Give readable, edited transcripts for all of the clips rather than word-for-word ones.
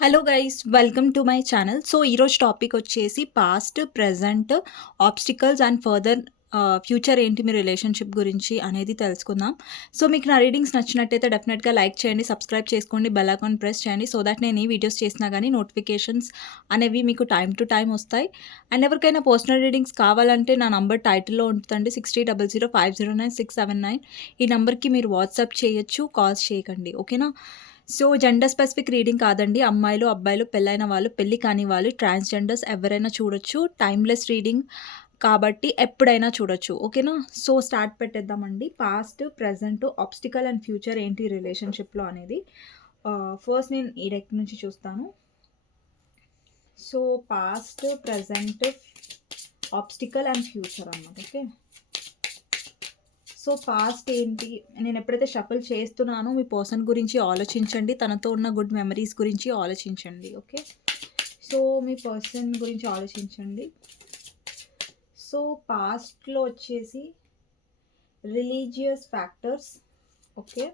Hello guys welcome to my channel. So ఈరోజు topic వచ్చేసి past, present, obstacles and further future ఏంటి మీ relationship గురించి అనేది తెలుసుకుందాం. సో మీకు నా రీడింగ్స్ నచ్చినట్టయితే డెఫినెట్గా లైక్ చేయండి, సబ్స్క్రైబ్ చేసుకోండి, బెల్ ఐకాన్ ప్రెస్ చేయండి. సో దట్ నేను ఈ వీడియోస్ చేసినా కానీ నోటిఫికేషన్స్ అనేవి మీకు టైం టు టైం వస్తాయి. అండ్ ఎవరికైనా పర్సనల్ రీడింగ్స్ కావాలంటే నా నంబర్ టైటిల్లో ఉంటుందండి, 6000509679. ఈ నెంబర్కి మీరు వాట్సాప్ చేయొచ్చు, కాల్స్ చేయకండి, ఓకేనా. సో జెండర్ స్పెసిఫిక్ రీడింగ్ కాదండి. అమ్మాయిలు, అబ్బాయిలు, పెళ్ళైన వాళ్ళు, పెళ్లి కాని వాళ్ళు, ట్రాన్స్‌జెండర్స్ ఎవరైనా చూడొచ్చు. టైమ్‌లెస్ రీడింగ్ కాబట్టి ఎప్పుడైనా చూడొచ్చు, ఓకేనా. సో స్టార్ట్ పెట్టేద్దామండి. Past, present, obstacle and future ఏంటి రిలేషన్‌షిప్‌లో అనేది. ఫస్ట్ నేను ఈ డెక్ నుంచి చూస్తాను. So past, present, obstacle and future అన్నమాట, ఓకే. సో పాస్ట్ ఏంటి, నేను ఎప్పుడైతే షఫుల్ చేస్తున్నానో మీ పర్సన్ గురించి ఆలోచించండి, తనతో ఉన్న గుడ్ మెమరీస్ గురించి ఆలోచించండి, ఓకే. సో మీ పర్సన్ గురించి ఆలోచించండి. సో పాస్ట్లో వచ్చేసి రిలీజియస్ ఫ్యాక్టర్స్, ఓకే.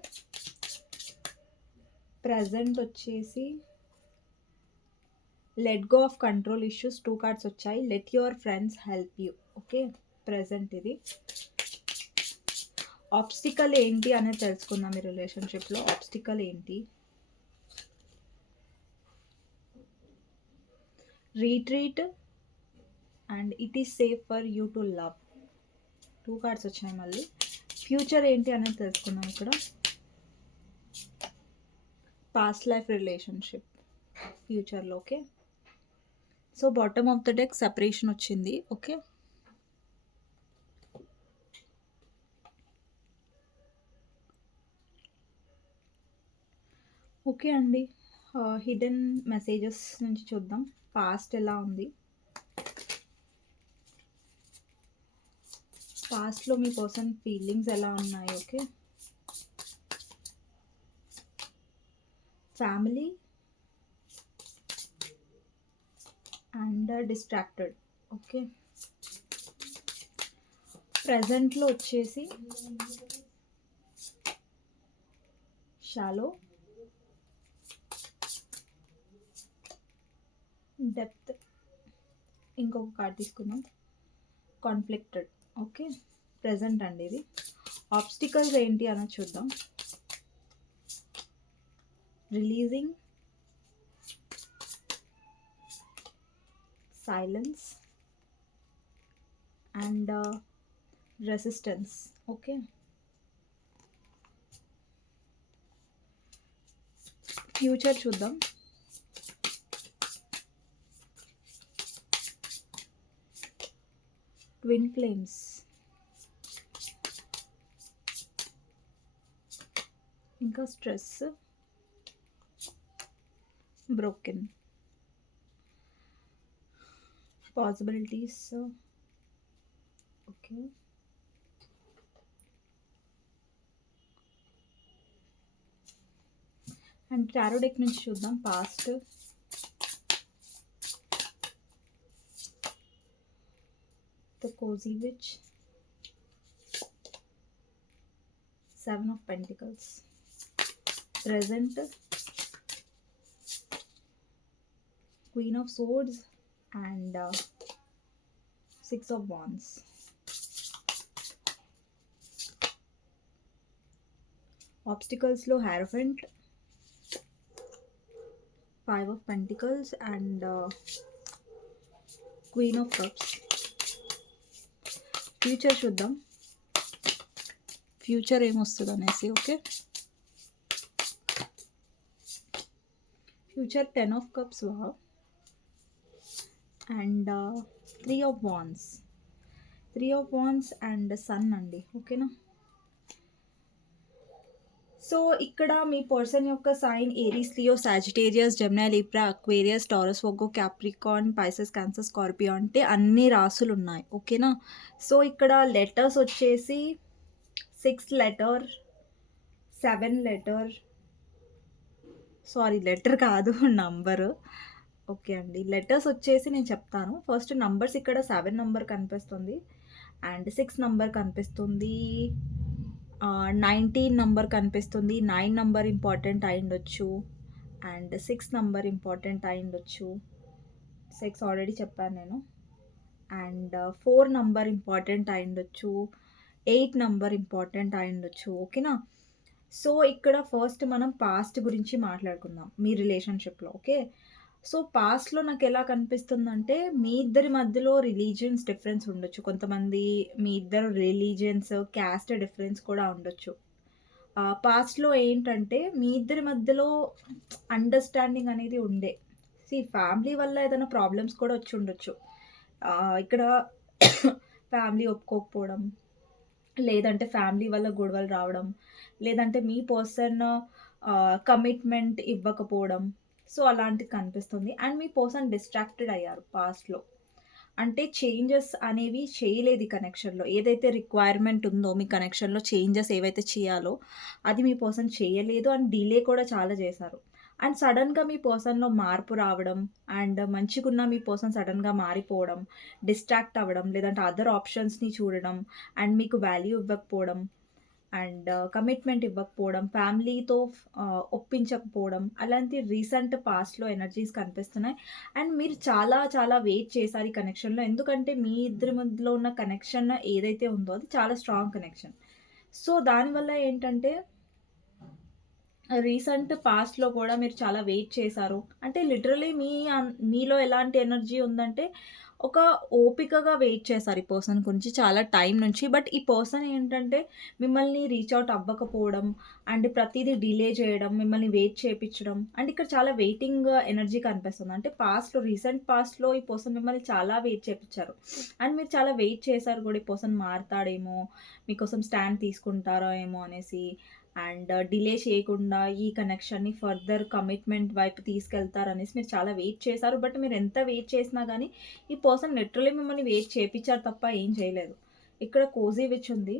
ప్రజెంట్ వచ్చేసి let go of control issues, 2 cards వచ్చాయి. Let your friends help you, okay. Present ఇది. ఆబ్స్టికల్ ఏంటి అనేది తెలుసుకుందాం. మీ రిలేషన్షిప్లో ఆబ్స్టికల్ ఏంటి. Retreat and it is safe for you to love, 2 cards వచ్చినాయి మళ్ళీ. ఫ్యూచర్ ఏంటి అనేది తెలుసుకుందాం ఇక్కడ. పాస్ట్ లైఫ్ రిలేషన్షిప్ ఫ్యూచర్లో, okay. So bottom of the deck separation వచ్చింది, ఓకే. ఓకే అండి. హిడెన్ మెసేజెస్ నుంచి చూద్దాం. పాస్ట్ ఎలా ఉంది, పాస్ట్లో మీ పర్సన్ ఫీలింగ్స్ ఎలా ఉన్నాయి, okay. Family and distracted, okay. ప్రజెంట్లో వచ్చేసి షాలో, డెప్త్, ఇంకొక కార్డ్ తీసుకుందాం, కాన్ఫ్లిక్టెడ్, ఓకే. ప్రజెంట్ అండి ఇది. ఆబ్స్టికల్స్ ఏంటి అని చూద్దాం. Releasing, silence and resistance, okay. Future చూద్దాం. ట్విన్ ఫ్లేమ్స్, ఇంకా stress, broken, possibilities, okay. And tarot deck నుంచి చూద్దాం. Past, the cozy witch, 7 of Pentacles. Present, Queen of Swords and 6 of Wands. Obstacles lo Hierophant, 5 of Pentacles and Queen of Cups. Future చూద్దాం. Future ఏమొస్తుంది అనేసి, okay. Future 10 of Cups, wow. And 3 of Wands, 3 of Wands and sun అండి, ఓకేనా. So ఇక్కడ మీ person యొక్క sign Aries, Leo, Sagittarius, Gemini, Libra, Aquarius, Taurus, Virgo, Capricorn, Pisces, Cancer, Scorpio అంటే అన్ని రాసులు ఉన్నాయి, ఓకేనా. సో ఇక్కడ లెటర్స్ వచ్చేసి 6 లెటర్, 7 లెటర్, సారీ లెటర్ కాదు నంబరు, ఓకే అండి. లెటర్స్ వచ్చేసి నేను చెప్తాను. ఫస్ట్ నంబర్స్ ఇక్కడ 7 నంబర్ కనిపిస్తుంది అండ్ 6 నంబర్ కనిపిస్తుంది, 19 నంబర్ కనిపిస్తుంది. 9 నంబర్ ఇంపార్టెంట్ అయి ఉండొచ్చు అండ్ 6 నంబర్ ఇంపార్టెంట్ అయ్యుండొచ్చు. 6 ఆల్రెడీ చెప్పాను నేను. అండ్ 4 నంబర్ ఇంపార్టెంట్ అయ్యుండొచ్చు. 8 నంబర్ ఇంపార్టెంట్ అయ్యుండొచ్చు. ఓకేనా? సో, ఇక్కడ ఫస్ట్ మనం పాస్ట్ గురించి మాట్లాడుకుందాం మీ రిలేషన్‌షిప్‌లో. ఓకే. సో, పాస్ట్‌లో నాకెలా కనిపిస్తుందంటే, మీ ఇద్దరి మధ్యలో రిలీజియన్స్ డిఫరెన్స్ ఉండొచ్చు. కొంతమంది మీ ఇద్దరు రిలీజియన్స్, క్యాస్ట్ డిఫరెన్స్ కూడా ఉండొచ్చు. పాస్ట్‌లో ఏంటంటే, మీ ఇద్దరి మధ్యలో అండర్‌స్టాండింగ్ అనేది ఉండే. ఫ్యామిలీ వల్ల ఏదైనా ప్రాబ్లమ్స్ కూడా వచ్చుండొచ్చు. ఇక్కడ ఫ్యామిలీ ఒప్పుకోకపోవడం, లేదంటే ఫ్యామిలీ వల్ల గొడవలు రావడం, లేదంటే మీ పర్సన్ కమిట్మెంట్ ఇవ్వకపోవడం. సో, అలాంటిది కనిపిస్తుంది. అండ్ మీ పర్సన్ డిస్ట్రాక్టెడ్ అయ్యారు పాస్ట్‌లో. అంటే చేంజెస్ అనేవి చేయలేదు ఈ కనెక్షన్‌లో. ఏదైతే రిక్వైర్మెంట్ ఉందో మీ కనెక్షన్‌లో చేంజెస్ ఏవైతే చేయాలో, అది మీ పర్సన్ చేయలేదు అండ్ డిలే కూడా చాలా చేశారు. అండ్ సడెన్‌గా మీ పర్సన్‌లో మార్పు రావడం, అండ్ మంచిగున్న మీ పర్సన్ సడెన్‌గా మారిపోవడం, డిస్ట్రాక్ట్ అవ్వడం, లేదంటే అదర్ ఆప్షన్స్‌ని చూడడం, అండ్ మీకు వాల్యూ ఇవ్వకపోవడం, అండ్ కమిట్మెంట్ ఇవ్వకపోవడం, ఫ్యామిలీతో ఒప్పించకపోవడం, అలాంటి రీసెంట్ పాస్ట్‌లో ఎనర్జీస్ కనిపిస్తున్నాయి. అండ్ మీరు చాలా చాలా వెయిట్ చేశారు ఈ కనెక్షన్‌లో. ఎందుకంటే మీ ఇద్దరి మధ్యలో ఉన్న కనెక్షన్ ఏదైతే ఉందో అది చాలా స్ట్రాంగ్ కనెక్షన్. సో, దానివల్ల ఏంటంటే రీసెంట్ పాస్ట్‌లో కూడా మీరు చాలా వెయిట్ చేశారు. అంటే లిటరల్లీ మీలో ఎలాంటి ఎనర్జీ ఉందంటే, ఒక ఓపికగా వెయిట్ చేశారు ఈ పర్సన్ గురించి చాలా టైం నుంచి. బట్ ఈ పర్సన్ ఏంటంటే, మిమ్మల్ని రీచ్ ఔట్ అవ్వకపోవడం, అండ్ ప్రతీదీ డిలే చేయడం, మిమ్మల్ని వెయిట్ చేపిచ్చడం, అండ్ ఇక్కడ చాలా వెయిటింగ్ ఎనర్జీ కనిపిస్తుంది. అంటే రీసెంట్ పాస్ట్‌లో ఈ పర్సన్ మిమ్మల్ని చాలా వెయిట్ చేపిచ్చారు. అండ్ మీరు చాలా వెయిట్ చేశారు కూడా ఈ పర్సన్ మారతాడేమో, మీకోసం స్టాండ్ తీసుకుంటారో ఏమో అనేసి. అండ్ డిలే చేయకుండా ఈ కనెక్షన్‌ని ఫర్దర్ కమిట్మెంట్ వైపు తీసుకెళ్తారనేసి మీరు చాలా వెయిట్ చేశారు. బట్ మీరు ఎంత వెయిట్ చేసినా గానీ, ఈ పర్సన్ లిటరల్లీ మిమ్మల్ని వెయిట్ చేపిచ్చారు తప్ప ఏం చేయలేదు. ఇక్కడ కోజీ విచ్ ఉంది.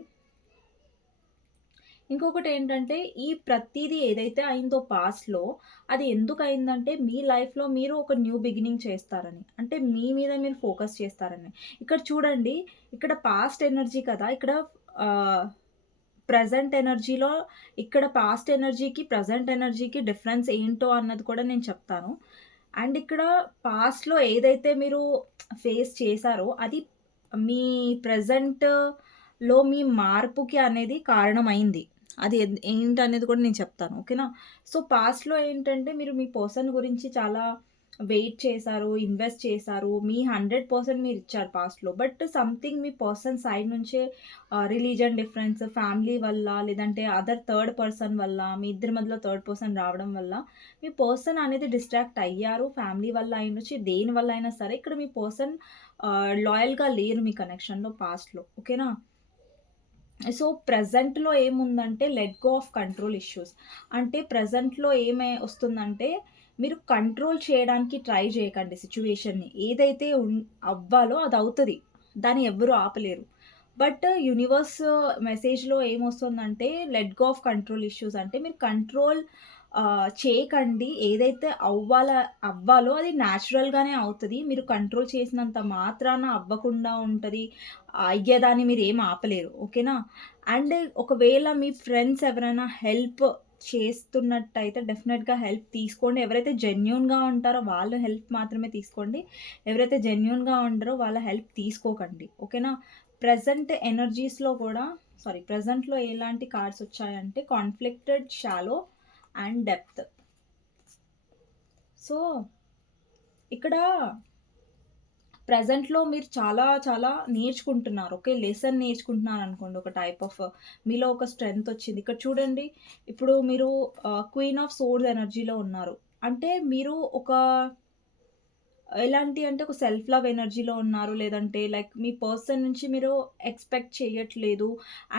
ఇంకొకటేంటంటే, ఈ ప్రతీదీ ఏదైతే అయిందో పాస్ట్‌లో, అది ఎందుకయిందంటే, మీ లైఫ్‌లో మీరు ఒక న్యూ బిగినింగ్ చేస్తారని. అంటే మీ మీద మీరు ఫోకస్ చేస్తారని. ఇక్కడ చూడండి, ఇక్కడ పాస్ట్ ఎనర్జీ కదా! ఇక్కడ ఆహ్ ప్రెజెంట్ ఎనర్జీలో ఇక్కడ పాస్ట్ ఎనర్జీకి, ప్రెజెంట్ ఎనర్జీకి డిఫరెన్స్ ఏంటో అన్నది కూడా నేను చెప్తాను. అండ్ ఇక్కడ పాస్ట్‌లో ఏదైతే మీరు ఫేస్ చేసారో, అది మీ ప్రెజెంట్‌లో మీ మార్పుకి అనేది కారణమైంది. అది ఏంటనేది కూడా నేను చెప్తాను. ఓకేనా? సో, పాస్ట్‌లో ఏంటంటే మీరు మీ పర్సన్ గురించి చాలా వెయిట్ చేశారు, ఇన్వెస్ట్ చేశారు. మీ 100% మీరిచ్చారు పాస్ట్‌లో. But something me person side నుంచే రిలీజియన్ డిఫరెన్స్, ఫ్యామిలీ వల్ల, లేదంటే అదర్ థర్డ్ పర్సన్ వల్ల, మీ ఇద్దరి మధ్యలో థర్డ్ పర్సన్ రావడం వల్ల, మీ పర్సన్ అనేది డిస్ట్రాక్ట్ అయ్యారు. ఫ్యామిలీ వల్ల అయ్యుండొచ్చు, దేని వల్ల అయినా సరే. ఇక్కడ మీ పర్సన్ లాయల్‌గా లేరు మీ కనెక్షన్‌లో పాస్ట్‌లో. ఓకేనా? సో, ప్రెజెంట్‌లో ఏముందంటే let go of control issues. అంటే ప్రెజెంట్‌లో ఒస్తుందంటే మీరు కంట్రోల్ చేయడానికి ట్రై చేయకండి సిట్యుయేషన్‌ని. ఏదైతే అవ్వాలో అదవుతది. దాన్ని ఎవ్వరు ఆపలేరు. బట్ యూనివర్స్ మెసేజ్‌లో ఏమొస్తుందంటే let go of control issues అంటే మీరు కంట్రోల్ చేయకండి. ఏదైతే అవ్వాలో అది న్యాచురల్‌గానే అవుతది. మీరు కంట్రోల్ చేసినంత మాత్రాన అవ్వకుండా ఉంటది. అయ్యేదాన్ని మీరేం ఆపలేరు. ఓకేనా? అండ్ ఒకవేళ మీ ఫ్రెండ్స్ ఎవరైనా హెల్ప్ చేస్తున్నట్టయితే డెఫినెట్‌గా హెల్ప్ తీసుకోండి. ఎవరైతే జెన్యూన్‌గా ఉంటారో వాళ్ళ హెల్ప్ మాత్రమే తీసుకోండి. ఎవరైతే జెన్యూన్‌గా ఉండరో వాళ్ళ హెల్ప్ తీసుకోకండి. ఓకేనా? ప్రెజెంట్ ఎనర్జీస్‌లో కూడా ప్రెజెంట్‌లో ఎలాంటి కార్డ్స్ వచ్చాయంటే conflicted, shallow and depth. So, ఇక్కడ ప్రెజెంట్‌లో మీరు చాలా చాలా నేర్చుకుంటున్నారు. ఓకే. లెసన్ నేర్చుకుంటున్నారనుకోండి. ఒక టైప్ ఆఫ్ మీలో ఒక స్ట్రెంగ్త్ వచ్చింది. ఇక్కడ చూడండి, ఇప్పుడు మీరు క్వీన్ ఆఫ్ సోర్డ్స్ ఎనర్జీలో ఉన్నారు. అంటే మీరు ఒక ఎలాంటి అంటే ఒక సెల్ఫ్ లవ్ ఎనర్జీలో ఉన్నారు. లేదంటే లైక్ మీ పర్సన్ నుంచి మీరు ఎక్స్‌పెక్ట్ చేయట్లేదు.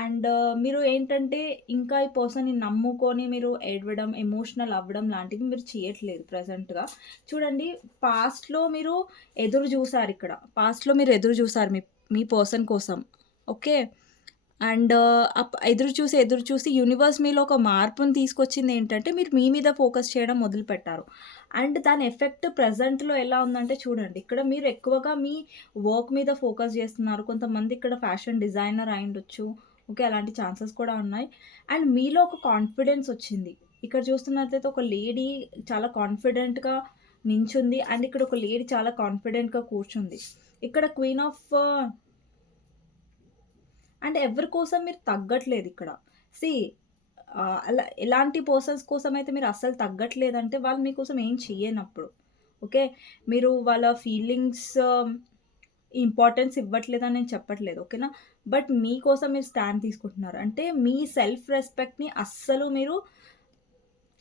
అండ్ మీరు ఏంటంటే ఇంకా ఈ పర్సన్‌ని నమ్ముకొని మీరు ఏడవడం, ఎమోషనల్ అవ్వడం లాంటివి మీరు చేయట్లేదు ప్రెజెంట్‌గా. చూడండి, పాస్ట్‌లో మీరు ఎదురు జూసారిక్కడ. పాస్ట్‌లో మీరు ఎదురు జూసారు మీ మీ పర్సన్ కోసం. ఓకే. అండ్ ఎదురు చూసి యూనివర్స్ మీలో ఒక మార్పుని తీసుకొచ్చిందేంటంటే, మీరు మీ మీద ఫోకస్ చేయడం మొదలుపెట్టారు. అండ్ దాని ఎఫెక్ట్ ప్రెజెంట్‌లో ఎలా ఉందంటే చూడండి, ఇక్కడ మీరు ఎక్కువగా మీ వర్క్ మీద ఫోకస్ జేస్తున్నారు. కొంతమంది ఇక్కడ ఫ్యాషన్ డిజైనర్ అయ్యుండొచ్చు. ఓకే. అలాంటి ఛాన్సెస్ కూడా ఉన్నాయి. అండ్ మీలో ఒక కాన్ఫిడెన్స్ ఒచ్చింది. ఇక్కడ చూస్తున్నట్లయితే ఒక లేడీ చాలా కాన్ఫిడెంట్‌గా నించుంది. అండ్ ఇక్కడ ఒక లేడీ చాలా కాన్ఫిడెంట్‌గా కూర్చుంది. ఇక్కడ క్వీన్ ఆఫ్ అంటే ఎవరి కోసం మీరు తగ్గట్లేదు ఇక్కడ. సీ అలా ఎలాంటి పర్సన్స్ కోసమైతే మీరు అస్సలు తగ్గట్లేదంటే వాళ్ళు మీకోసం ఏం చెయ్యనప్పుడు. ఓకే. మీరు వాళ్ళ ఫీలింగ్స్ ఇంపార్టెన్స్ ఇవ్వట్లేదని నేను చెప్పట్లేదు. ఓకేనా. బట్ మీకోసం మీరు స్టాండ్ తీసుకుంటున్నారు. అంటే మీ సెల్ఫ్ రెస్పెక్ట్‌ని అస్సలు మీరు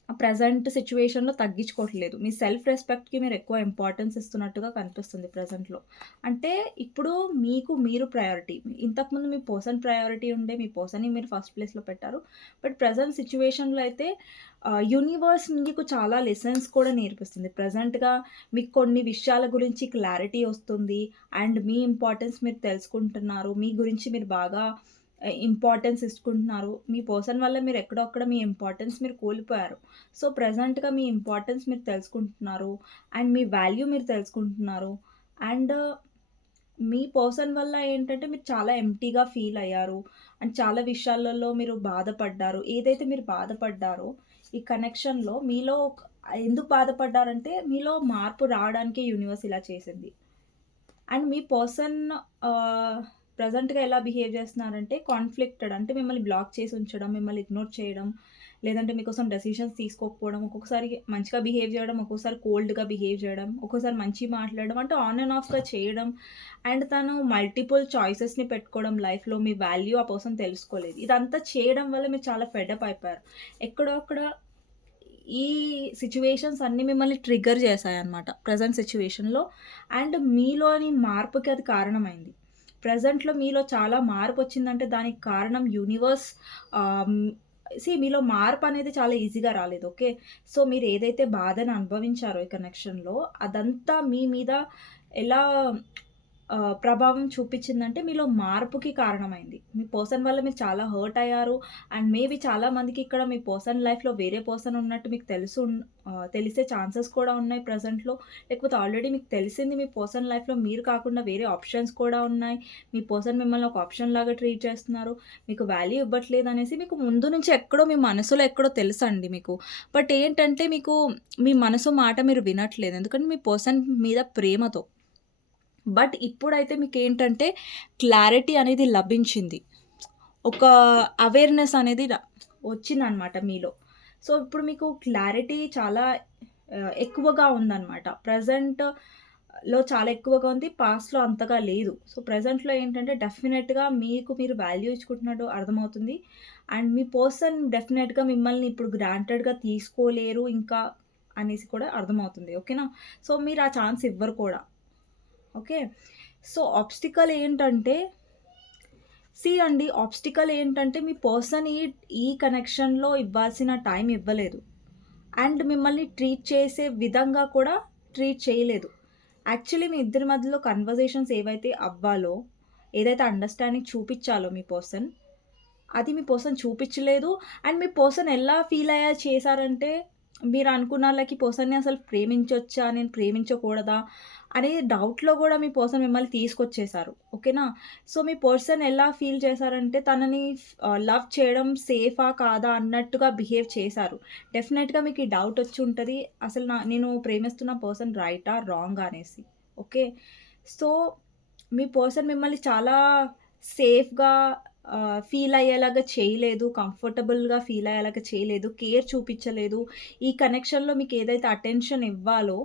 ప్రెజెంట్ సిట్యుయేషన్‌లో తగ్గించుకోవట్లేదు. మీ సెల్ఫ్ రెస్పెక్ట్‌కి మీరు ఎక్కువ ఇంపార్టెన్స్ ఇస్తున్నట్టుగా కనిపిస్తుంది ప్రెజెంట్‌లో. అంటే ఇప్పుడు మీకు మీరు ప్రయారిటీ. ఇంతకుముందు మీ పర్సన్ ప్రయారిటీ ఉండే మీ పర్సన్‌ని మీరు ఫస్ట్ ప్లేస్‌లో పెట్టారు. బట్ ప్రెజెంట్ సిట్యుయేషన్‌లో అయితే యూనివర్స్ మీకు చాలా లెసన్స్ కూడా నేర్పిస్తుంది. ప్రెజెంట్‌గా మీకు కొన్ని విషయాల గురించి క్లారిటీ వస్తుంది. అండ్ మీ ఇంపార్టెన్స్ మీరు తెలుసుకుంటున్నారు. మీ గురించి మీరు బాగా ఇంపార్టెన్స్ ఇచ్చుకుంటున్నారు. మీ పర్సన్ వల్ల మీరు ఎక్కడో అక్కడ మీ ఇంపార్టెన్స్ మీరు కోల్పోయారు. సో, ప్రెజెంట్‌గా మీ ఇంపార్టెన్స్ మీరు తెలుసుకుంటున్నారు. అండ్ మీ వాల్యూ మీరు తెలుసుకుంటున్నారు. అండ్ మీ పర్సన్ వల్ల ఏంటంటే మీరు చాలా ఎంప్టీగా ఫీల్ అయ్యారు. అండ్ చాలా విషయాలలో మీరు బాధపడ్డారు. ఏదైతే మీరు బాధపడ్డారో ఈ కనెక్షన్‌లో మీలో ఎందుకు బాధపడ్డారంటే మీలో మార్పు రావడానికే యూనివర్స్ ఇలా చేసింది. అండ్ మీ పర్సన్ ఆహ్, ప్రెజెంట్‌గా ఎలా బిహేవ్ చేస్తున్నారంటే కాన్‌ఫ్లిక్టెడ్ అంటే మిమ్మల్ని బ్లాక్ చేసి ఉంచడం, మిమ్మల్ని ఇగ్నోర్ చేయడం, లేదంటే మీకోసం డెసిషన్స్ తీసుకోకపోవడం, ఒక్కొక్కసారి మంచిగా బిహేవ్ చేయడం, ఒక్కొక్కసారి కోల్డ్‌గా బిహేవ్ చేయడం, ఒక్కోసారి మంచిగా మాట్లాడడం అంటే ఆన్ అండ్ ఆఫ్‌గా చేయడం. అండ్ తను మల్టిపుల్ చాయిసెస్‌ని పెట్టుకోవడం లైఫ్‌లో మీ వాల్యూ ఆ పర్సన్ తెలుసుకోలేదు. ఇదంతా చేయడం వల్ల మీరు చాలా ఫెడ్ అప్ అయిపోయారు. ఎక్కడో అక్కడ ఈ సిట్యుయేషన్స్ అన్నీ మిమ్మల్ని ట్రిగ్గర్ చేశాయన్నమాట ప్రెజెంట్ సిట్యుయేషన్‌లో. అండ్ మీలోని మార్పుకి అది కారణమైంది. ప్రెజెంట్‌లో మీలో చాలా మార్పొచ్చిందంటే దానికి కారణం యూనివర్స్. ఆహ్, హ్మ్, మీలో మార్పనేది చాలా ఈజీగా రాలేదు. ఓకే. సో, మీరు ఏదైతే బాధను అనుభవించారో ఈ కనెక్షన్‌లో అదంతా మీ మీద ఎలా ప్రభావం చూపిచ్చిందంటే మీలో మార్పుకి కారణమైంది. మీ పర్సన్ వల్ల మీరు చాలా హర్ట్ అయ్యారు. అండ్ మేబీ చాలా మందికి ఇక్కడ మీ పర్సన్ లైఫ్‌లో వేరే పర్సన్ ఉన్నట్టు మీకు తెలిసే ఛాన్సెస్ కూడా ఉన్నాయి ప్రెజెంట్‌లో. లేకపోతే ఆల్రెడీ మీకు తెలిసింది మీ పర్సన్ లైఫ్‌లో మీరు కాకుండా వేరే ఆప్షన్స్ కూడా ఉన్నాయి. మీ పర్సన్ మిమ్మల్ని ఒక ఆప్షన్ లాగా ట్రీట్ చేస్తున్నారు. మీకు వాల్యూ ఇవ్వట్లేదనేసి మీకు ముందు నుంచి ఎక్కడో మీ మనసులో ఎక్కడో తెలుసండి మీకు. బట్ ఏంటంటే మీకు మీ మనసు మాట మీరు వినట్లేదు. ఎందుకంటే మీ పర్సన్ మీద ప్రేమతో. బట్ ఇప్పుడైతే మీకేంటంటే క్లారిటీ అనేది లభించింది. ఒక అవేర్‌నెస్ అనేది వచ్చిందనమాట మీలో. సో, ఇప్పుడు మీకు క్లారిటీ చాలా ఎక్కువగా ఉందనమాట. ప్రెజెంట్‌లో చాలా ఎక్కువగా ఉంది. పాస్ట్‌లో అంతగా లేదు. సో, ప్రెజెంట్‌లో ఏంటంటే డెఫినెట్‌గా మీకు మీరు వాల్యూ ఇచ్చుకుంటున్నట్టు అర్థమవుతుంది. అండ్ మీ పర్సన్ డెఫినెట్‌గా మిమ్మల్ని ఇప్పుడు గ్రాంటెడ్‌గా తీసుకోలేరు ఇంకా అనేసి కూడా అర్థమవుతుంది. ఓకేనా? సో, మీరు ఆ ఛాన్స్ ఇవ్వరు కూడా. ఓకే. సో, ఆబ్స్టికల్ ఏంటంటే ఆబ్స్టికల్ ఏంటంటే మీ పర్సన్ ఈ కనెక్షన్‌లో ఇవ్వాల్సిన టైం ఇవ్వలేదు. అండ్ మిమ్మల్ని ట్రీట్ చేసే విధంగా కూడా ట్రీట్ చేయలేదు. యాక్చువల్లీ మీ ఇద్దరి మధ్యలో కన్వర్జేషన్స్ ఏవైతే అవ్వాలో, ఏదైతే అండర్‌స్టాండింగ్ చూపిచ్చాలో మీ పర్సన్, అది మీ పర్సన్ చూపిచ్చలేదు. అండ్ మీ పర్సన్ ఎలా ఫీల్ అయ్యేలా చేశారంటే, మీరనుకున్న పర్సన్‌ని అసలు ప్రేమించొచ్చా? నేను ప్రేమించకూడదా? అనే డౌట్‌లో గూడా మీ పర్సన్ మిమ్మల్ని తీసుకొచ్చేసారు. ఓకేనా? సో, మీ పర్సన్ ఎలా ఫీల్ చేశారంటే, తనని లవ్ చేయడం సేఫా? కాదా? అన్నట్టుగా బిహేవ్ చేశారు. డెఫినెట్‌గా మీకు ఈ డౌటొచ్చుంటది. అసలు నేను ప్రేమిస్తున్న పర్సన్ రైటా? రాంగా? అనేసి. ఓకే. సో, మీ పర్సన్ మిమ్మల్ని చాలా సేఫ్‌గా ఫీల్ అయ్యేలాగా చేయలేదు. కంఫర్టబుల్‌గా ఫీల్ అయ్యేలాగా చేయలేదు. కేర్ చూపిచ్చలేదు. ఈ కనెక్షన్‌లో మీకేదైతే అటెన్షన్ ఇవ్వాలో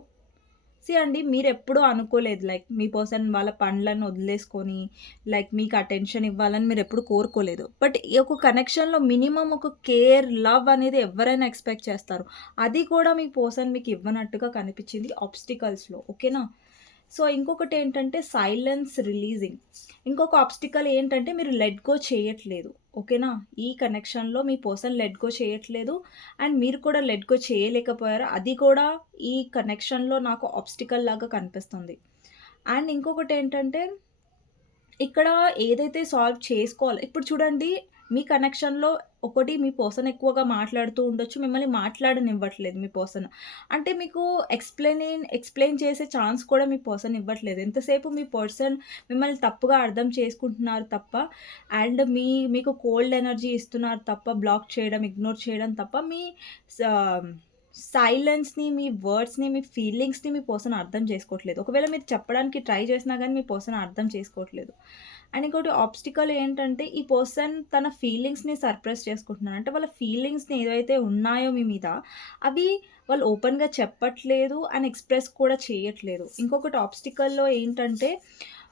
మీరెప్పుడూ అనుకోలేదు. లైక్ మీ పర్సన్ వాళ్ళ పనులను వదిలేసుకొని, లైక్ మీకు అటెన్షన్ ఇవ్వాలని మీరెప్పుడు కోరుకోలేదు. బట్ ఈ యొక్క కనెక్షన్‌లో మినిమమ్ ఒక కేర్, లవ్ అనేది ఎవ్వరైనా ఎక్స్‌పెక్ట్ చేస్తారు. అది కూడా మీ పర్సన్ మీకు ఇవ్వనట్టుగా కనిపిచ్చింది ఆబ్స్టికల్స్‌లో. ఓకేనా? సో, ఇంకొకటేంటంటే సైలెన్స్ రిలీజింగ్. ఇంకొక ఆబ్స్టికల్ ఏంటంటే మీరు లెట్ గో చేయట్లేదు. ఓకేనా? ఈ కనెక్షన్‌లో మీ పర్సన్ లెట్ గో చేయట్లేదు. అండ్ మీరు కూడా లెట్ గో చేయలేకపోయారు. అది కూడా ఈ కనెక్షన్‌లో నాకు ఆబ్స్టికల్ లాగా కనిపిస్తుంది. అండ్ ఇంకొకటేంటంటే ఇక్కడ ఏదైతే సాల్వ్ చేసుకోవాలో ఇప్పుడు చూడండి మీ కనెక్షన్‌లో ఒకటి మీ పర్సన్ ఎక్కువగా మాట్లాడుతూ ఉండొచ్చు. మిమ్మల్ని మాట్లాడనివ్వట్లేదు మీ పర్సన్. అంటే మీకు ఎక్స్‌ప్లెయిన్ చేసే ఛాన్స్ కూడా మీ పర్సన్ ఇవ్వట్లేదు. ఎంతసేపు మీ పర్సన్ మిమ్మల్ని తప్పుగా అర్థం చేసుకుంటున్నారు తప్ప, అండ్ మీకు కోల్డ్ ఎనర్జీ ఇస్తున్నారు తప్ప, బ్లాక్ చేయడం, ఇగ్నోర్ చేయడం తప్ప, మీ సా సైలెన్స్‌ని, మీ వర్డ్స్‌ని, మీ ఫీలింగ్స్‌ని మీ పర్సన్ అర్థం చేసుకోవట్లేదు. ఒకవేళ మీరు చెప్పడానికి ట్రై చేసినా గానీ మీ పర్సన్ అర్థం చేసుకోవట్లేదు. అండ్ ఇంకోటి ఆబ్స్టికల్ ఏంటంటే, ఈ పర్సన్ తన ఫీలింగ్స్‌ని సప్రెస్ చేసుకుంటున్నారు. అంటే వాళ్ళ ఫీలింగ్స్‌ని ఏవైతే ఉన్నాయో మీ మీద, అవి వాళ్ళు ఓపెన్‌గా చెప్పట్లేదు అండ్ ఎక్స్‌ప్రెస్ కూడా చేయట్లేదు. ఇంకొకటి ఆబ్స్టికల్‌లో ఏంటంటే,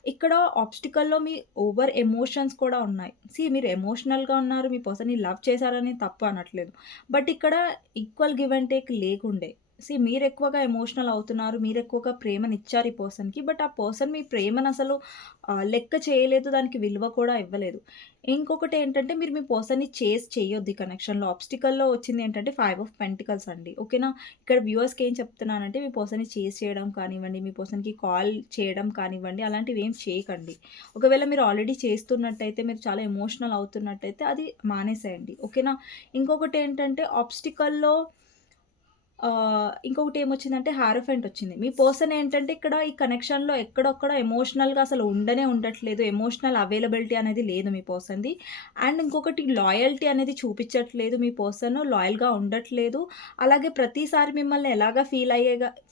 ఇక్కడ ఆబ్స్టికల్‌లో మీ ఓవర్ ఎమోషన్స్ కూడా ఉన్నాయి. మీరు ఎమోషనల్‌గా ఉన్నారు. మీ పర్సన్‌ని లవ్ చేశారని తప్పు అనట్లేదు. బట్ ఇక్కడ ఈక్వల్ గివ్ అండ్ టేక్ లేకుండే. మీరెక్కువగా ఎమోషనల్ అవుతున్నారు. మీరెక్కువగా ప్రేమనిచ్చారు ఈ పర్సన్‌కి. బట్ ఆ పర్సన్ మీ ప్రేమనసలు లెక్క చేయలేదు. దానికి విలువ కూడా ఇవ్వలేదు. ఇంకొకటేంటంటే మీరు మీ పర్సన్‌ని చేజ్ చేయొద్దు ఈ కనెక్షన్‌లో. ఆబ్స్టికల్‌లో వచ్చిందేంటంటే 5 ఆఫ్ పెంటికల్స్ అండి. ఓకేనా? ఇక్కడ వ్యూవర్స్‌కి ఏం చెప్తున్నానంటే మీ పర్సన్‌ని చేజ్ చేయడం కానివ్వండి, మీ పర్సన్‌కి కాల్ చేయడం కానివ్వండి, అలాంటివేం చేయకండి. ఒకవేళ మీరు ఆల్రెడీ చేస్తున్నట్టయితే, మీరు చాలా ఎమోషనల్ అవుతున్నట్టయితే అది మానేసేయండి. ఓకేనా? ఇంకొకటేంటంటే ఆబ్స్టికల్‌లో ఇంకొకటేమొచ్చిందంటే హారోఫెంట్ వచ్చింది. మీ పర్సన్ ఏంటంటే ఇక్కడ ఈ కనెక్షన్‌లో ఎక్కడొక్కడ ఎమోషనల్‌గా అసలు ఉండట్లేదు. ఎమోషనల్ అవైలబిలిటీ అనేది లేదు మీ పర్సన్‌ది. అండ్ ఇంకొకటి లాయల్టీ అనేది చూపిచ్చట్లేదు మీ పర్సన్. లాయల్‌గా ఉండట్లేదు. అలాగే ప్రతిసారి మిమ్మల్ని ఎలాగా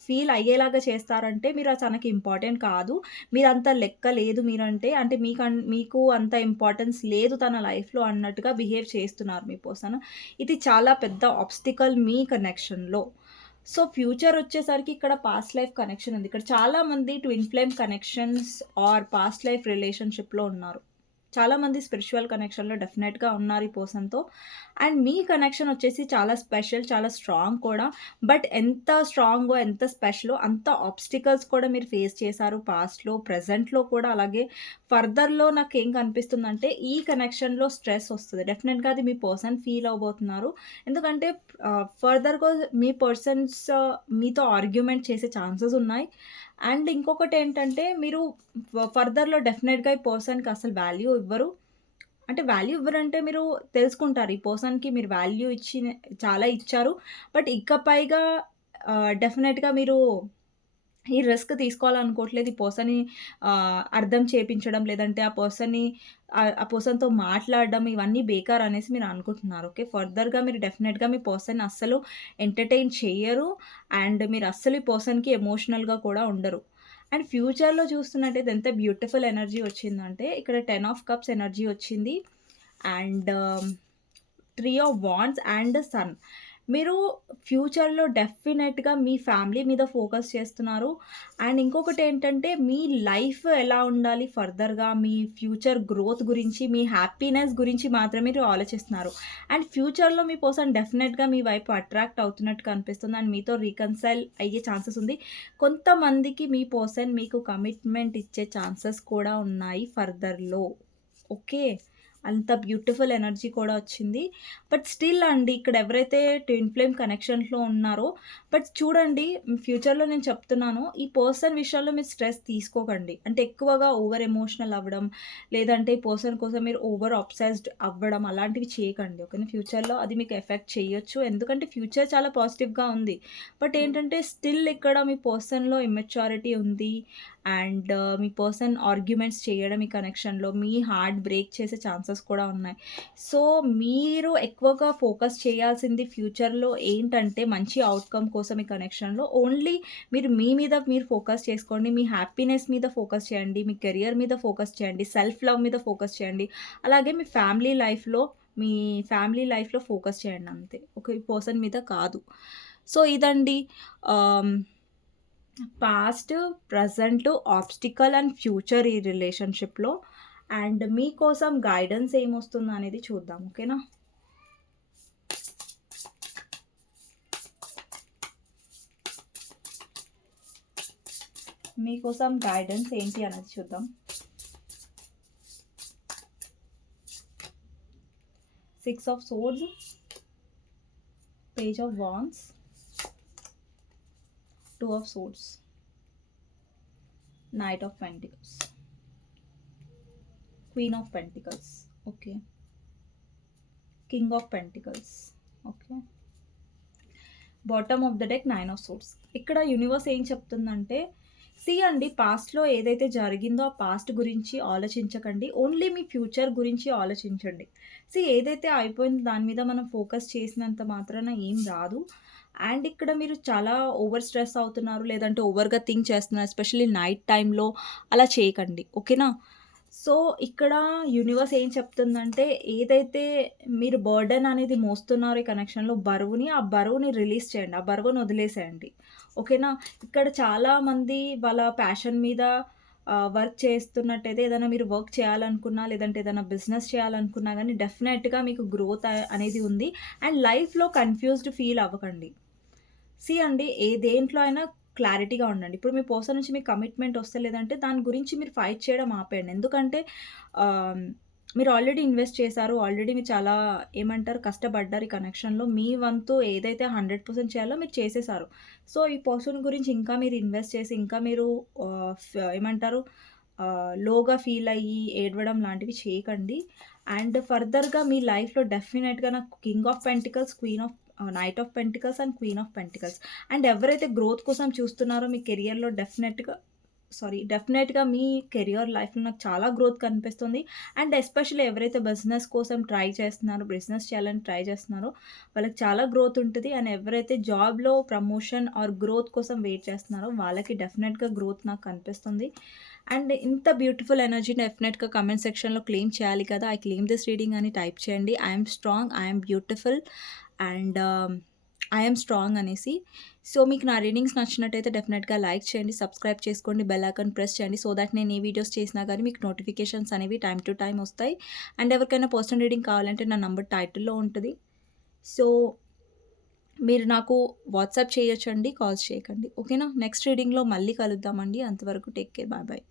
ఫీల్ అయ్యేలాగా చేస్తారంటే మీరు తనకి ఇంపార్టెంట్ కాదు. మీరంత లెక్క లేదు మీరంటే. అంటే మీకు అంత ఇంపార్టెన్స్ లేదు తన లైఫ్‌లో అన్నట్టుగా బిహేవ్ చేస్తున్నారు మీ పర్సన్. ఇది చాలా పెద్ద ఆబ్స్టికల్ మీ కనెక్షన్‌లో. ఫ్యూచర్ వచ్చేసరికి ఇక్కడ పాస్ట్ లైఫ్ కనెక్షన్ ఉంది. ఇక్కడ చాలామంది twin flame connections or past life రిలేషన్‌షిప్‌లో ఉన్నారు. చాలామంది స్పిరిచ్యువల్ కనెక్షన్‌లో డెఫినెట్‌గా ఉన్నారు ఈ పర్సన్‌తో. అండ్ మీ కనెక్షన్ వచ్చేసి చాలా స్పెషల్, చాలా స్ట్రాంగ్ కూడా. బట్ ఎంత స్ట్రాంగో, ఎంత స్పెషలో అంత ఆబ్స్టికల్స్ కూడా మీరు ఫేస్ చేశారు పాస్ట్‌లో, ప్రెజెంట్‌లో కూడా. అలాగే ఫర్దర్‌లో నాకేం కనిపిస్తుందంటే ఈ కనెక్షన్‌లో స్ట్రెస్ వస్తది. డెఫినెట్‌గా అది మీ పర్సన్ ఫీల్ అవ్వబోతున్నారు. ఎందుకంటే ఫర్దర్‌గా మీ పర్సన్స్ మీతో ఆర్గ్యుమెంట్ చేసే ఛాన్సెస్ ఉన్నాయి. అండ్ ఇంకొకటేంటంటే మీరు ఫర్దర్‌లో డెఫినెట్‌గా ఈ పర్సన్‌కి అసలు వాల్యూ ఇవ్వరు. అంటే వాల్యూ ఇవ్వరంటే మీరు తెలుసుకుంటారు. ఈ పర్సన్‌కి మీరు వాల్యూ చాలా ఇచ్చారు. బట్ ఇకపైగా డెఫినెట్‌గా మీరు ఈ రిస్క్ తీసుకోవాలనుకోవట్లేదు. ఈ పర్సన్‌ని అర్థం చేపించడం, లేదంటే ఆ పర్సన్‌తో మాట్లాడడం ఇవన్నీ బేకార్ అనేసి మీరు అనుకుంటున్నారు. ఓకే. ఫర్దర్‌గా మీరు డెఫినెట్‌గా మీ పర్సన్‌ని అస్సలు ఎంటర్‌టైన్ చెయ్యరు. అండ్ మీరు అస్సలు ఈ పర్సన్‌కి ఎమోషనల్‌గా కూడా ఉండరు. అండ్ ఫ్యూచర్‌లో చూస్తున్నట్టయితే ఎంత బ్యూటిఫుల్ ఎనర్జీ వచ్చిందంటే ఇక్కడ 10 ఆఫ్ కప్స్ ఎనర్జీ వచ్చింది. And 3 of wands and sun. మీరు ఫ్యూచర్‌లో డెఫినెట్‌గా మీ ఫ్యామిలీ మీద ఫోకస్ చేస్తున్నారు. అండ్ ఇంకొకటేంటంటే మీ లైఫ్ ఎలా ఉండాలి ఫర్దర్‌గా, మీ ఫ్యూచర్ గ్రోత్ గురించి, మీ హ్యాపీనెస్ గురించి మాత్రమే మీరు ఆలోచిస్తున్నారు. అండ్ ఫ్యూచర్‌లో మీ పర్సన్ డెఫినెట్‌గా మీ వైపు అట్రాక్ట్ అవుతున్నట్టు కనిపిస్తుంది. అండ్ మీతో రీకన్సైల్ అయ్యే ఛాన్సెస్ ఉంది. కొంతమందికి మీ పర్సన్ మీకు కమిట్మెంట్ ఇచ్చే ఛాన్సెస్ కూడా ఉన్నాయి ఫర్దర్‌లో. ఓకే. అంత బ్యూటిఫుల్ ఎనర్జీ కూడా వచ్చింది. బట్ స్టిల్ అండి ఇక్కడ ఎవరైతే ట్విన్ ఫ్లేమ్ కనెక్షన్స్‌లో ఉన్నారో, బట్ చూడండి ఫ్యూచర్‌లో నేను చెప్తున్నాను. ఈ పర్సన్ విషయాల్లో మీరు స్ట్రెస్ తీసుకోకండి. అంటే ఎక్కువగా ఓవర్ ఎమోషనల్ అవ్వడం, లేదంటే ఈ పర్సన్ కోసం మీరు ఓవర్ అబ్సెస్డ్ అవ్వడం అలాంటివి చేయకండి. ఓకేనా. ఫ్యూచర్‌లో అది మీకు ఎఫెక్ట్ చేయొచ్చు. ఎందుకంటే ఫ్యూచర్ చాలా పాజిటివ్‌గా ఉంది. బట్ ఏంటంటే స్టిల్ ఇక్కడ మీ పర్సన్‌లో ఇమ్మెచ్యూరిటీ ఉంది. అండ్ మీ పర్సన్ ఆర్గ్యుమెంట్స్ చేయడం ఈ కనెక్షన్‌లో మీ హార్ట్ బ్రేక్ చేసే ఛాన్సెస్ కూడా ఉన్నాయి. సో, మీరు ఎక్కువగా ఫోకస్ చేయాల్సింది ఫ్యూచర్‌లో ఏంటంటే మంచి ఔట్‌కమ్ కోసం ఈ కనెక్షన్‌లో ఓన్లీ మీ మీద మీరు ఫోకస్ చేసుకోండి. మీ హ్యాపీనెస్ మీద ఫోకస్ చేయండి. మీ కెరియర్ మీద ఫోకస్ చేయండి. సెల్ఫ్ లవ్ మీద ఫోకస్ చేయండి. అలాగే మీ ఫ్యామిలీ లైఫ్‌లో ఫోకస్ చేయండి అంతే. ఒక పర్సన్ మీద కాదు. సో, ఇదండి. ఆహ్ past, present, obstacle and future ఈ రిలేషన్‌షిప్‌లో. అండ్ మీకోసం గైడెన్స్ ఏమొస్తుందనేది చూద్దాం. ఓకేనా? మీకోసం గైడెన్స్ ఏంటి అనేది చూద్దాం. 6 of swords, page of wands, 2 of swords, knight of pentacles, queen of pentacles. Okay. King of pentacles. Okay. Bottom of the deck 9 of swords. ఇక్కడ యూనివర్స్ ఏం చెప్తుందంటే, సీ అండి, పాస్ట్‌లో ఏదైతే జరిగిందో ఆ పాస్ట్ గురించి ఆలోచించకండి. ఓన్లీ మీ ఫ్యూచర్ గురించి ఆలోచించండి. సీ ఏదైతే అయిపోయిందో దాని మీద మనం ఫోకస్ చేసినంత మాత్రాన ఏం రాదు. అండ్ ఇక్కడ మీరు చాలా ఓవర్ స్ట్రెస్ అవుతున్నారు, లేదంటే ఓవర్‌గా థింక్ చేస్తున్నారు. ఎస్పెషల్లీ నైట్ టైమ్‌లో అలా చేయకండి. ఓకేనా? సో, ఇక్కడ యూనివర్స్ ఏం చెప్తుందంటే, ఏదైతే మీరు బర్డెన్ అనేది మోస్తున్నారో ఈ కనెక్షన్‌లో బరువుని, ఆ బరువుని రిలీజ్ చేయండి. ఆ బరువుని వదిలేసేయండి. ఓకేనా? ఇక్కడ చాలామంది వాళ్ళ ప్యాషన్ మీద వర్క్ చేస్తున్నట్టయితే, ఏదైనా మీరు వర్క్ చేయాలనుకున్నా, లేదంటే ఏదైనా బిజినెస్ చేయాలనుకున్నా గానీ డెఫినెట్‌గా మీకు గ్రోత్ అనేది ఉంది. అండ్ లైఫ్‌లో కన్‌ఫ్యూజ్డ్ ఫీల్ అవ్వకండి. సీ అండి, దేంట్లో అయినా క్లారిటీగా ఉండండి. ఇప్పుడు మీ పర్సన్ నుంచి మీకు కమిట్మెంట్ వస్తలేదంటే దాని గురించి మీరు ఫైట్ చేయడం ఆపేయండి. ఎందుకంటే ఆహ్, మీరు ఆల్రెడీ ఇన్వెస్ట్ చేశారు. ఆల్రెడీ మీరు చాలా ఏమంటారు కష్టపడ్డారు ఈ కనెక్షన్‌లో. మీ వంతు ఏదైతే 100% చేయాలో మీరు చేసేసారు. సో, ఈ పర్సన్ గురించి ఇంకా మీరు ఇన్వెస్ట్ చేసి ఇంకా మీరు ఏమంటారు లోగా ఫీల్ అయ్యి ఏడవడం లాంటివి చేయకండి. అండ్ ఫర్దర్‌గా మీ లైఫ్‌లో డెఫినెట్‌గా నాకు king of pentacles, knight of pentacles and queen of pentacles. And ఎవరైతే గ్రోత్ కోసం చూస్తున్నారో మీ కెరియర్‌లో డెఫినెట్‌గా మీ కెరియర్ లైఫ్‌లో నాకు చాలా గ్రోత్ కనిపిస్తుంది. అండ్ ఎస్పెషల్లీ ఎవరైతే బిజినెస్ కోసం ట్రై చేస్తున్నారో, బిజినెస్ చేయాలని ట్రై చేస్తున్నారో వాళ్ళకి చాలా గ్రోత్ ఉంటది. అండ్ ఎవరైతే జాబ్‌లో ప్రమోషన్ ఆర్ గ్రోత్ కోసం వెయిట్ చేస్తున్నారో వాళ్ళకి డెఫినెట్‌గా గ్రోత్ నాకు కనిపిస్తుంది. అండ్ ఇంత బ్యూటిఫుల్ ఎనర్జీని డెఫినెట్‌గా కామెంట్ సెక్షన్‌లో క్లెయిమ్ చేయాలి కదా! ఐ క్లెయిమ్ దిస్ రీడింగ్ అని టైప్ చేయండి. I'm strong, I'm beautiful and I'm strong అనేసి. సో, మీకు నా రీడింగ్స్ నచ్చినట్టయితే డెఫినెట్‌గా లైక్ చేయండి, సబ్స్క్రైబ్ చేసుకోండి, బెల్ ఐకాన్ ప్రెస్ చేయండి. సో దట్ నేను ఏ వీడియోస్ చేసినా గానీ మీకు నోటిఫికేషన్స్ అనేవి టైమ్ టు టైమ్ వస్తాయి. అండ్ ఎవరికైనా పర్సనల్ రీడింగ్ కావాలంటే నా నంబర్ టైటిల్‌లో ఉంటది. సో, మీరు నాకు వాట్సాప్ చేయొచ్చండి, కాల్స్ చేయకండి. ఓకేనా? నెక్స్ట్ రీడింగ్‌లో మళ్ళీ కలుద్దామండి. అంతవరకు టేక్ కేర్. Bye bye.